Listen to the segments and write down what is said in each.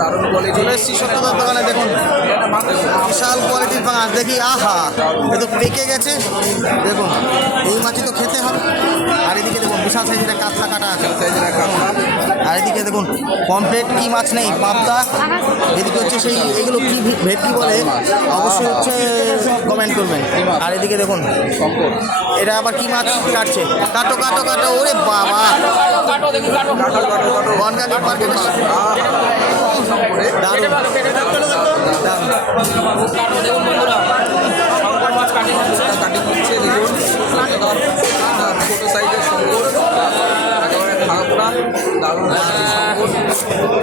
দারুণ কোয়ালিটি। চলে এসেছি সত্যতার দোকানে, দেখুন বিশাল কোয়ালিটির পাঙাশ। দেখি আহা, এ তো পেকে গেছে। দেখুন এই মাছই তো খেতে হবে। আর এদিকে দেখুন বিশাল সাইজের কাতলা কাটা আছে। আর এদিকে দেখুন কমপ্লিট কি মাছ নেই, পাবদা। এদিকে হচ্ছে সেই এগুলো কি ভেটকি বলে, অবশ্যই হচ্ছে কমেন্ট করবেন। আর এদিকে দেখুন এটা আবার কি মাছ কাটছে, কাটো কাটো কাটো, ওরে বাবা বনগাঁর মার্কেটে দারুণ ছোটো সাইজের শঙ্কর, একেবারে খারাপরা দারুণ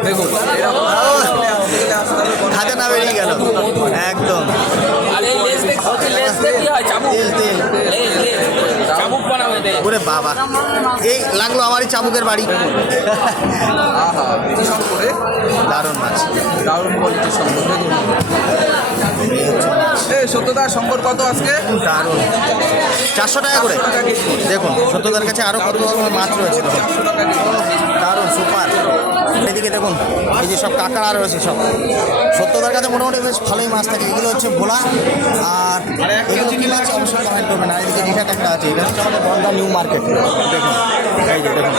দেখুন এরকম খাজানা বেরিয়ে গেল একদম। ওরে বাবা, এই লাগলো আমারই চাবুকের বাড়ি। আহা শঙ্করে দারুণ মাছ, দারুণ কোয়ালিটির শঙ্কর। দেখুন এই সত্যদা শঙ্কর কত আজকে? দারুণ 400 টাকা করে। দেখুন সত্যদার কাছে আরও কত রকমের মাছ রয়েছে, দেখুন দারুণ সুপার। এদিকে দেখুন এই যে সব কাঁকড়া রয়েছে সব। সত্যদার কাছে মোটামুটি বেশ ভালোই মাছ থাকে। এগুলো হচ্ছে ভোলা, আর এগুলো কি মাছ অবশ্যই কমেন্ট করবেন। আর এদিকে যেটা একটা আছে, এটা হচ্ছে আমাদের বনগাঁ নিউ মার্কেট। দেখুন এই যে দেখুন